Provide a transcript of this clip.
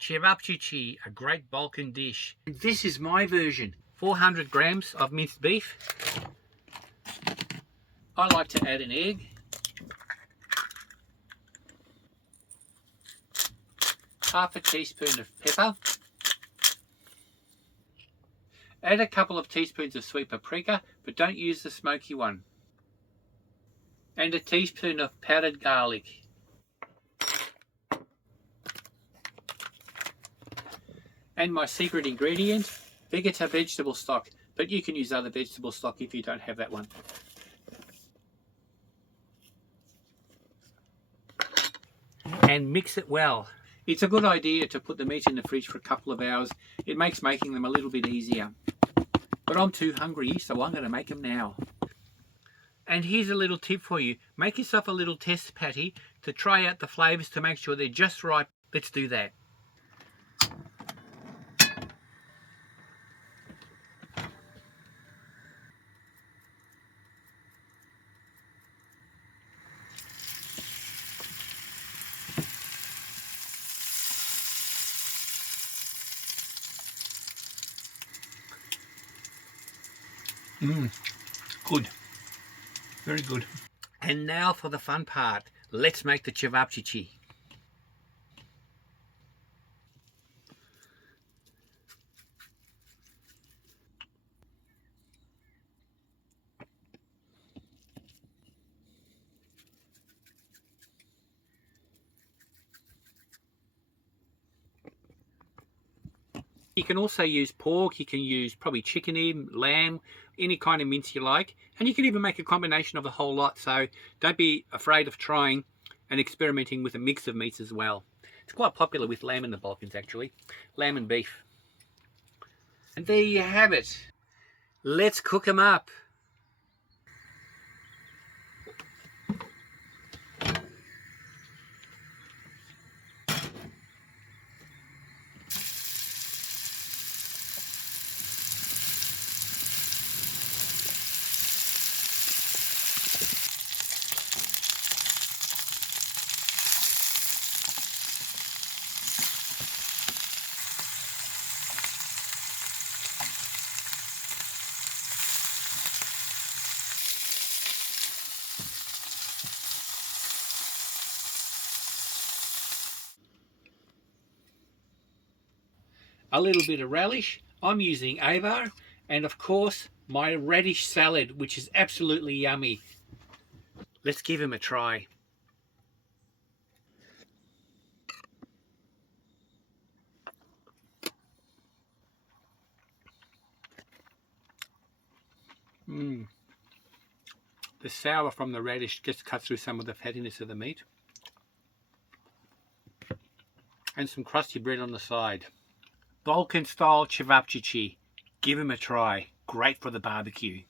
Cevapcici, a great Balkan dish. This is my version. 400 grams of minced beef. I like to add an egg. Half a teaspoon of pepper. Add a couple of teaspoons of sweet paprika, but don't use the smoky one. And a teaspoon of powdered garlic. And my secret ingredient, Vegeta vegetable stock, but you can use other vegetable stock if you don't have that one. And mix it well. It's a good idea to put the meat in the fridge for a couple of hours. It makes making them a little bit easier. But I'm too hungry, so I'm going to make them now. And here's a little tip for you. Make yourself a little test patty to try out the flavours to make sure they're just right. Let's do that. Good. Very good. And now for the fun part. Let's make the cevapcici. You can also use pork, you can use probably chicken in, lamb, any kind of mince you like. And you can even make a combination of the whole lot. So don't be afraid of trying and experimenting with a mix of meats as well. It's quite popular with lamb in the Balkans actually. Lamb and beef. And there you have it. Let's cook them up. A little bit of relish. I'm using Avar, and of course my radish salad, which is absolutely yummy. Let's give him a try. The sour from the radish just cuts through some of the fattiness of the meat. And some crusty bread on the side. Balkan style cevapcici. Give him a try. Great for the barbecue.